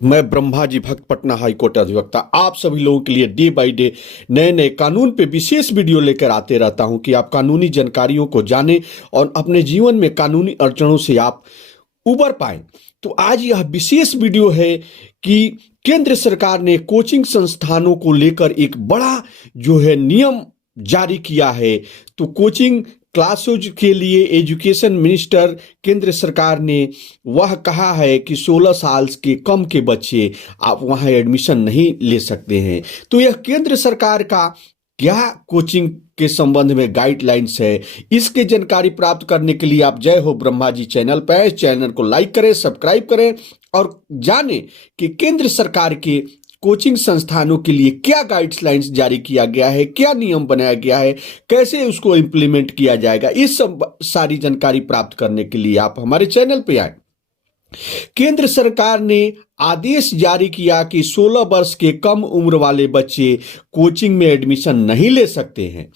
मैं ब्रह्माजी भक्त पटना हाईकोर्ट अधिवक्ता आप सभी लोगों के लिए डे बाय डे नए नए कानून पे विशेष वीडियो लेकर आते रहता हूं कि आप कानूनी जानकारियों को जानें और अपने जीवन में कानूनी अड़चनों से आप उबर पाएं। तो आज यह विशेष वीडियो है कि केंद्र सरकार ने कोचिंग संस्थानों को लेकर एक बड़ा जो है नियम जारी किया है। तो कोचिंग क्लासेज के लिए एजुकेशन मिनिस्टर केंद्र सरकार ने वह कहा है कि 16 साल के कम के बच्चे आप वहां एडमिशन नहीं ले सकते हैं। तो यह केंद्र सरकार का क्या कोचिंग के संबंध में गाइडलाइंस है, इसकी जानकारी प्राप्त करने के लिए आप जय हो ब्रह्मा जी चैनल पर इस चैनल को लाइक करें, सब्सक्राइब करें और जानें कि केंद्र सरकार के कोचिंग संस्थानों के लिए क्या गाइडलाइंस जारी किया गया है, क्या नियम बनाया गया है, कैसे उसको इम्प्लीमेंट किया जाएगा। इस सब सारी जानकारी प्राप्त करने के लिए आप हमारे चैनल पर आए। केंद्र सरकार ने आदेश जारी किया कि 16 वर्ष के कम उम्र वाले बच्चे कोचिंग में एडमिशन नहीं ले सकते हैं।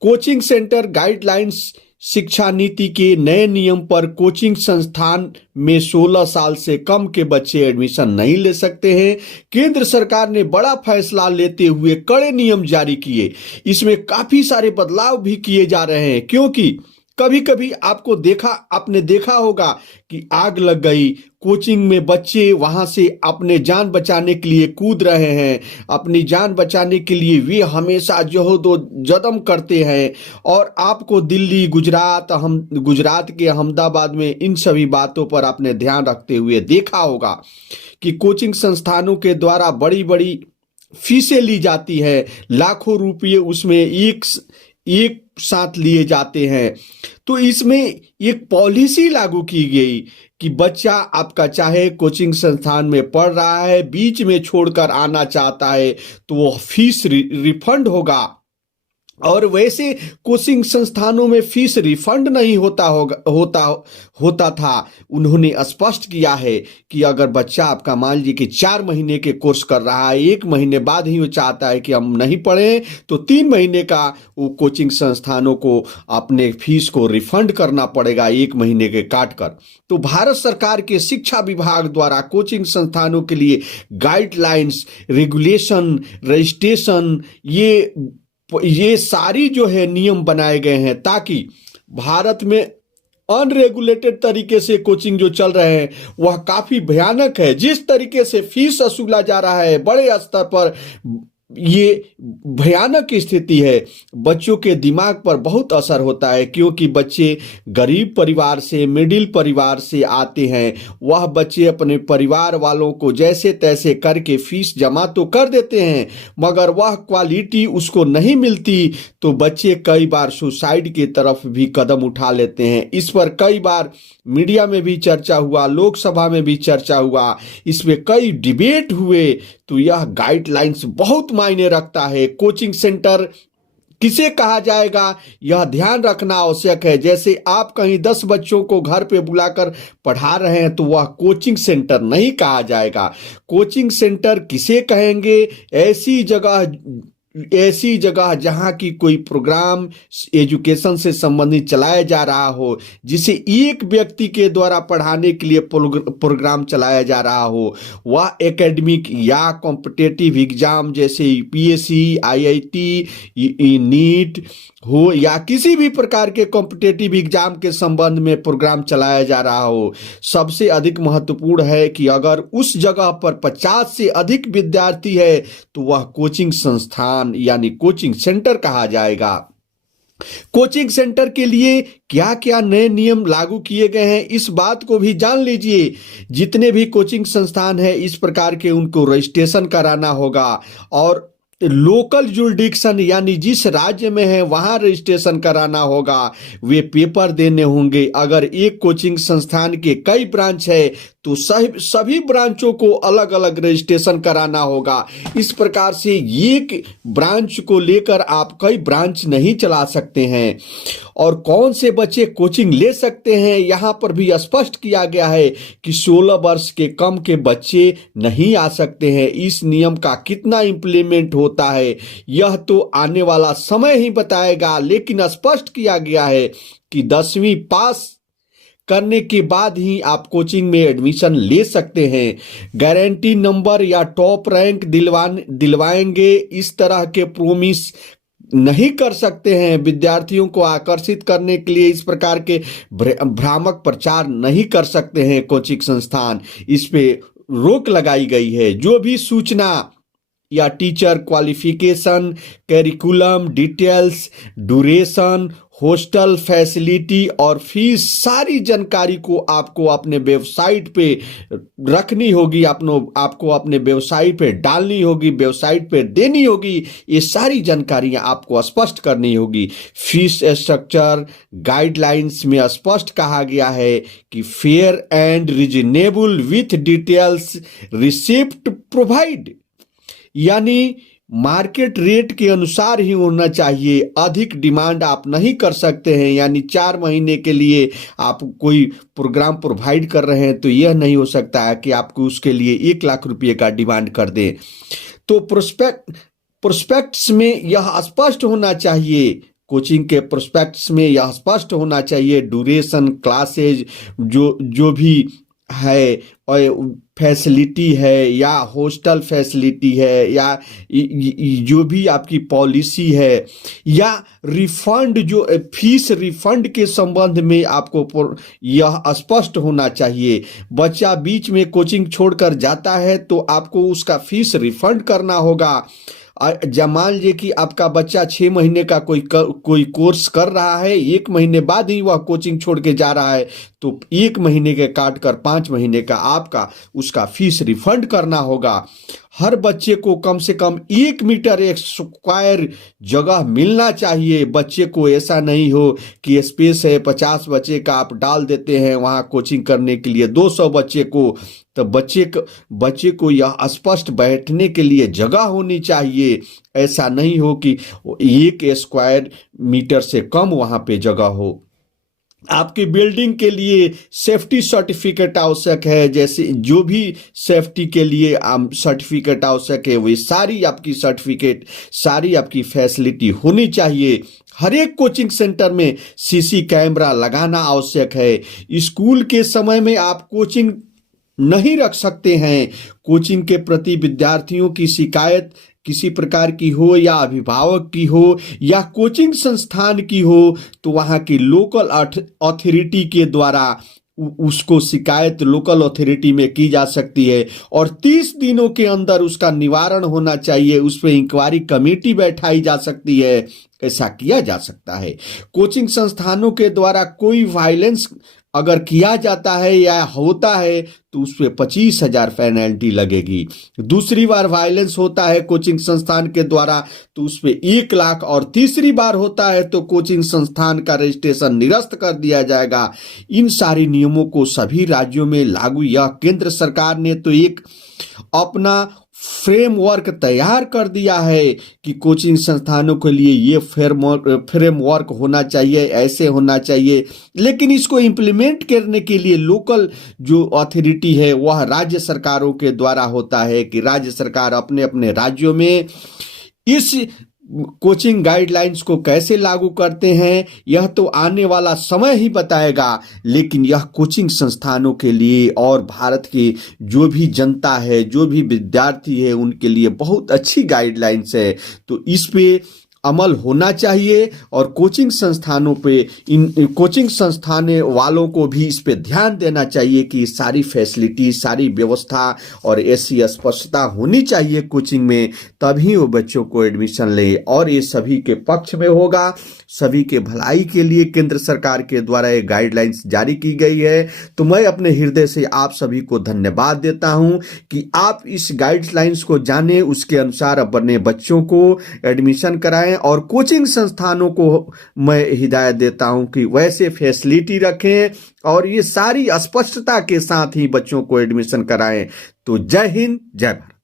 कोचिंग सेंटर गाइडलाइंस शिक्षा नीति के नए नियम पर कोचिंग संस्थान में 16 साल से कम के बच्चे एडमिशन नहीं ले सकते हैं। केंद्र सरकार ने बड़ा फैसला लेते हुए कड़े नियम जारी किए। इसमें काफी सारे बदलाव भी किए जा रहे हैं, क्योंकि कभी कभी आपने देखा होगा कि आग लग गई, कोचिंग में बच्चे वहां से अपने जान बचाने के लिए कूद रहे हैं। अपनी जान बचाने के लिए वे हमेशा जहदोजहद करते हैं। और आपको दिल्ली, गुजरात के अहमदाबाद में इन सभी बातों पर आपने ध्यान रखते हुए देखा होगा कि कोचिंग संस्थानों के द्वारा बड़ी बड़ी फीसें ली जाती है। लाखों रुपये उसमें एक साथ लिए जाते हैं। तो इसमें एक पॉलिसी लागू की गई कि बच्चा आपका चाहे कोचिंग संस्थान में पढ़ रहा है, बीच में छोड़कर आना चाहता है तो वो फीस रिफंड होगा। और वैसे कोचिंग संस्थानों में फीस रिफंड नहीं होता था। उन्होंने स्पष्ट किया है कि अगर बच्चा आपका मान लीजिए कि 4 महीने के कोर्स कर रहा है, 1 महीने बाद ही वो चाहता है कि हम नहीं पढ़ें, तो 3 महीने का वो कोचिंग संस्थानों को अपने फीस को रिफंड करना पड़ेगा, 1 महीने के काट कर। तो भारत सरकार के शिक्षा विभाग द्वारा कोचिंग संस्थानों के लिए गाइडलाइंस, रेगुलेशन, रजिस्ट्रेशन ये सारी जो है नियम बनाए गए हैं, ताकि भारत में अनरेगुलेटेड तरीके से कोचिंग जो चल रहे हैं वह काफी भयानक है। जिस तरीके से फीस वसूला जा रहा है बड़े स्तर पर, ये भयानक स्थिति है। बच्चों के दिमाग पर बहुत असर होता है, क्योंकि बच्चे गरीब परिवार से, मिडिल परिवार से आते हैं। वह बच्चे अपने परिवार वालों को जैसे तैसे करके फीस जमा तो कर देते हैं, मगर वह क्वालिटी उसको नहीं मिलती। तो बच्चे कई बार सुसाइड की तरफ भी कदम उठा लेते हैं। इस पर कई बार मीडिया में भी चर्चा हुआ, लोकसभा में भी चर्चा हुआ, इसमें कई डिबेट हुए। तो यह गाइडलाइंस बहुत मायने रखता है। कोचिंग सेंटर किसे कहा जाएगा यह ध्यान रखना आवश्यक है। जैसे आप कहीं 10 बच्चों को घर पे बुलाकर पढ़ा रहे हैं तो वह कोचिंग सेंटर नहीं कहा जाएगा। कोचिंग सेंटर किसे कहेंगे? ऐसी जगह जहां की कोई प्रोग्राम एजुकेशन से संबंधित चलाया जा रहा हो, जिसे एक व्यक्ति के द्वारा पढ़ाने के लिए प्रोग्राम चलाया जा रहा हो। वह एकेडमिक या कॉम्पिटिटिव एग्जाम जैसे यूपीएससी, आईआईटी, नीट हो या किसी भी प्रकार के कॉम्पिटिटिव एग्जाम के संबंध में प्रोग्राम चलाया जा रहा हो। सबसे अधिक महत्वपूर्ण है कि अगर उस जगह पर 50 से अधिक विद्यार्थी है तो वह कोचिंग संस्थान यानी कोचिंग सेंटर कहा जाएगा। कोचिंग सेंटर के लिए क्या क्या नए नियम लागू किए गए हैं, इस बात को भी जान लीजिए। जितने भी कोचिंग संस्थान हैं इस प्रकार के, उनको रजिस्ट्रेशन कराना होगा और लोकल जुरिडिक्शन यानी जिस राज्य में है वहां रजिस्ट्रेशन कराना होगा। वे पेपर देने होंगे। अगर एक कोचिंग संस्थान के कई ब्रांच है तो सभी ब्रांचों को अलग अलग रजिस्ट्रेशन कराना होगा। इस प्रकार से एक ब्रांच को लेकर आप कई ब्रांच नहीं चला सकते हैं। और कौन से बच्चे कोचिंग ले सकते हैं, यहां पर भी स्पष्ट किया गया है कि 16 वर्ष के कम के बच्चे नहीं आ सकते हैं। इस नियम का कितना इंप्लीमेंट होता है यह तो आने वाला समय ही बताएगा, लेकिन स्पष्ट किया गया है कि 10वीं पास करने के बाद ही आप कोचिंग में एडमिशन ले सकते हैं। गारंटी नंबर या टॉप रैंक दिलवाएंगे, इस तरह के प्रोमिस नहीं कर सकते हैं। विद्यार्थियों को आकर्षित करने के लिए इस प्रकार के भ्रामक प्रचार नहीं कर सकते हैं कोचिंग संस्थान। इस पे रोक लगाई गई है। जो भी सूचना या teacher qualification, curriculum details, duration, hostel facility और फीस, सारी जानकारी को आपको अपने वेबसाइट पे रखनी होगी, आपको अपने वेबसाइट पे डालनी होगी, वेबसाइट पे देनी होगी। ये सारी जानकारियां आपको स्पष्ट करनी होगी। फीस स्ट्रक्चर गाइडलाइंस में स्पष्ट कहा गया है कि fair and reasonable with details receipt provide, यानी मार्केट रेट के अनुसार ही होना चाहिए। अधिक डिमांड आप नहीं कर सकते हैं, यानी 4 महीने के लिए आप कोई प्रोग्राम प्रोवाइड कर रहे हैं तो यह नहीं हो सकता है कि आपको उसके लिए 1 लाख रुपये का डिमांड कर दें। तो प्रोस्पेक्ट्स में यह स्पष्ट होना चाहिए, कोचिंग के प्रोस्पेक्ट्स में यह स्पष्ट होना चाहिए ड्यूरेशन, क्लासेज जो भी है, और फैसिलिटी है या हॉस्टल फैसिलिटी है या जो भी आपकी पॉलिसी है, या रिफंड, जो फीस रिफंड के संबंध में आपको यह स्पष्ट होना चाहिए। बच्चा बीच में कोचिंग छोड़कर जाता है तो आपको उसका फीस रिफंड करना होगा। जब मान लीजिए कि आपका बच्चा 6 महीने का कोई कोर्स कर रहा है, 1 महीने बाद ही वह कोचिंग छोड़ के जा रहा है, तो 1 महीने के काट कर 5 महीने का आपका उसका फीस रिफंड करना होगा। हर बच्चे को कम से कम 1 मीटर स्क्वायर जगह मिलना चाहिए। बच्चे को ऐसा नहीं हो कि स्पेस है 50 बच्चे का, आप डाल देते हैं वहाँ कोचिंग करने के लिए 200 बच्चे को, तो बच्चे को यह स्पष्ट बैठने के लिए जगह होनी चाहिए। ऐसा नहीं हो कि 1 स्क्वायर मीटर से कम वहाँ पे जगह हो। आपकी बिल्डिंग के लिए सेफ्टी सर्टिफिकेट आवश्यक है, जैसे जो भी सेफ्टी के लिए सर्टिफिकेट आवश्यक है, वे सारी आपकी सर्टिफिकेट, सारी आपकी फैसिलिटी होनी चाहिए। हर एक कोचिंग सेंटर में सीसी कैमरा लगाना आवश्यक है। स्कूल के समय में आप कोचिंग नहीं रख सकते हैं। कोचिंग के प्रति विद्यार्थियों की शिकायत किसी प्रकार की हो, या अभिभावक की हो, या कोचिंग संस्थान की हो, तो वहाँ की लोकल अथॉरिटी के द्वारा उसको शिकायत लोकल अथॉरिटी में की जा सकती है, और 30 दिनों के अंदर उसका निवारण होना चाहिए। उस पर इंक्वायरी कमेटी बैठाई जा सकती है। ऐसा किया जा सकता है। कोचिंग संस्थानों के द्वारा कोई वायलेंस अगर किया जाता है या होता है तो उस पर 25,000 पेनल्टी लगेगी। दूसरी बार वायलेंस होता है कोचिंग संस्थान के द्वारा तो उस पर 1 लाख, और तीसरी बार होता है तो कोचिंग संस्थान का रजिस्ट्रेशन निरस्त कर दिया जाएगा। इन सारे नियमों को सभी राज्यों में लागू, यह केंद्र सरकार ने तो एक अपना फ्रेमवर्क तैयार कर दिया है कि कोचिंग संस्थानों के लिए ये फ्रेमवर्क होना चाहिए, ऐसे होना चाहिए। लेकिन इसको इम्प्लीमेंट करने के लिए लोकल जो अथॉरिटी है वह राज्य सरकारों के द्वारा होता है, कि राज्य सरकार अपने अपने राज्यों में इस कोचिंग गाइडलाइंस को कैसे लागू करते हैं यह तो आने वाला समय ही बताएगा। लेकिन यह कोचिंग संस्थानों के लिए और भारत की जो भी जनता है, जो भी विद्यार्थी है, उनके लिए बहुत अच्छी गाइडलाइंस है। तो इस पे अमल होना चाहिए, और कोचिंग संस्थानों पे, इन कोचिंग संस्थान वालों को भी इस पे ध्यान देना चाहिए कि सारी फैसिलिटी, सारी व्यवस्था और ऐसी स्पष्टता होनी चाहिए कोचिंग में, तभी वो बच्चों को एडमिशन ले। और ये सभी के पक्ष में होगा, सभी के भलाई के लिए केंद्र सरकार के द्वारा ये गाइडलाइंस जारी की गई है। तो मैं अपने हृदय से आप सभी को धन्यवाद देता हूं कि आप इस गाइडलाइंस को जानें, उसके अनुसार अपने बच्चों को एडमिशन कराएं, और कोचिंग संस्थानों को मैं हिदायत देता हूं कि वैसे फैसिलिटी रखें और ये सारी स्पष्टता के साथ ही बच्चों को एडमिशन कराएं। तो जय हिंद, जय भारत।